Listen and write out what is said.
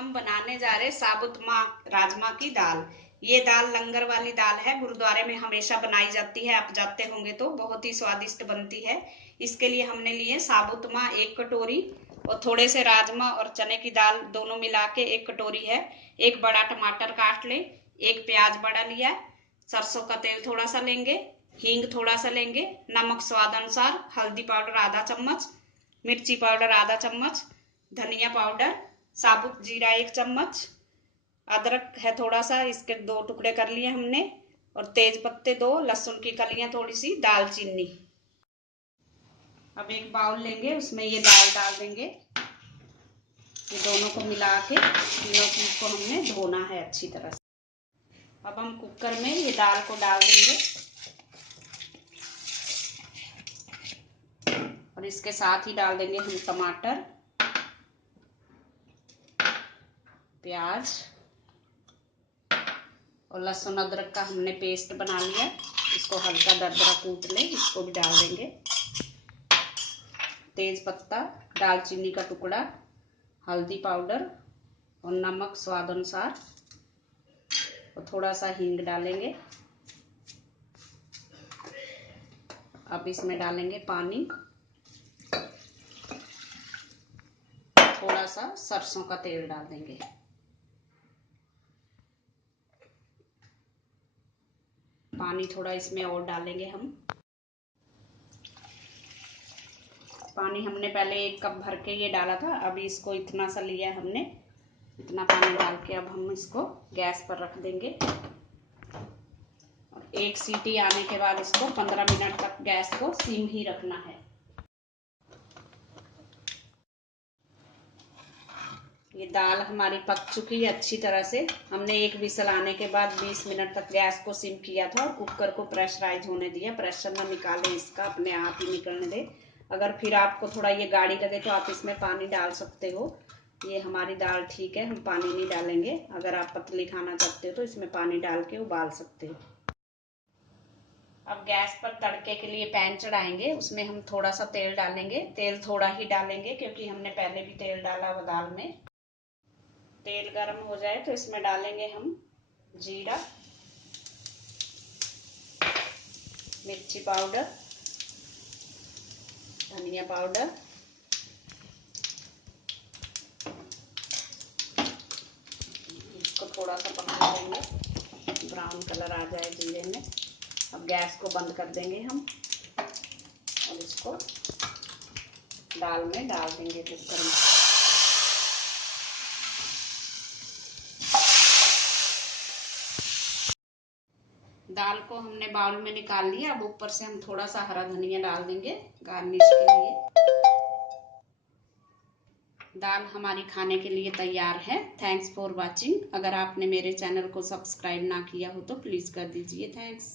हम बनाने जा रहे साबुत राजमा की दाल। ये दाल लंगर वाली दाल है, गुरुद्वारे में हमेशा बनाई जाती है, आप जाते होंगे तो बहुत ही स्वादिष्ट बनती है। इसके लिए हमने लिए साबुत 1 कटोरी और थोड़े से राजमा और चने की दाल दोनों मिला के 1 कटोरी है। एक बड़ा टमाटर काट ले, एक प्याज बड़ा लिया, सरसों का तेल थोड़ा सा लेंगे, हींग थोड़ा सा लेंगे, नमक स्वाद अनुसार, हल्दी पाउडर आधा चम्मच, मिर्ची पाउडर आधा चम्मच, धनिया पाउडर, साबुत जीरा 1 चम्मच, अदरक है थोड़ा सा, इसके 2 टुकड़े कर लिए हमने, और तेज पत्ते 2, लहसुन की कलियां थोड़ी सी, दालचीनी। अब एक बाउल लेंगे, उसमें ये दाल डाल देंगे। ये दोनों को मिला के तीनों चीज को हमने धोना है अच्छी तरह से। अब हम कुकर में ये दाल को डाल देंगे और इसके साथ ही डाल देंगे हम टमाटर, प्याज और लहसुन अदरक का हमने पेस्ट बना लिया, इसको हल्का दरदरा कूट ले, इसको भी डाल देंगे। तेज पत्ता, दालचीनी का टुकड़ा, हल्दी पाउडर और नमक स्वाद अनुसार और थोड़ा सा हींग डालेंगे। अब इसमें डालेंगे पानी, थोड़ा सा सरसों का तेल डाल देंगे। पानी थोड़ा इसमें और डालेंगे हम। पानी हमने पहले 1 कप भर के ये डाला था, अभी इसको इतना सा लिया हमने, इतना पानी डाल के अब हम इसको गैस पर रख देंगे और 1 सीटी आने के बाद इसको 15 मिनट तक गैस को सिम ही रखना है। ये दाल हमारी पक चुकी है अच्छी तरह से। हमने 1 विसल आने के बाद 20 मिनट तक गैस को सिम किया था और कुकर को प्रेशराइज होने दिया। प्रेशर ना निकालें इसका, अपने आप ही निकलने दे। अगर फिर आपको थोड़ा ये गाढ़ी लगे तो आप इसमें पानी डाल सकते हो। ये हमारी दाल ठीक है, हम पानी नहीं डालेंगे। अगर आप पतली खाना चाहते हो तो इसमें पानी डाल के उबाल सकते हो। अब गैस पर तड़के के लिए पैन चढ़ाएंगे, उसमें हम थोड़ा सा तेल डालेंगे। तेल थोड़ा ही डालेंगे क्योंकि हमने पहले भी तेल डाला हुआ दाल में। तेल गर्म हो जाए तो इसमें डालेंगे हम जीरा, मिर्ची पाउडर, धनिया पाउडर, इसको थोड़ा सा पका देंगे, ब्राउन कलर आ जाए जीरे में। अब गैस को बंद कर देंगे हम और इसको दाल में डाल देंगे कुकर में। दाल को हमने बाउल में निकाल लिया। अब ऊपर से हम थोड़ा सा हरा धनिया डाल देंगे गार्निश के लिए। दाल हमारी खाने के लिए तैयार है। Thanks for watching. अगर आपने मेरे चैनल को सब्सक्राइब ना किया हो तो प्लीज कर दीजिए। थैंक्स।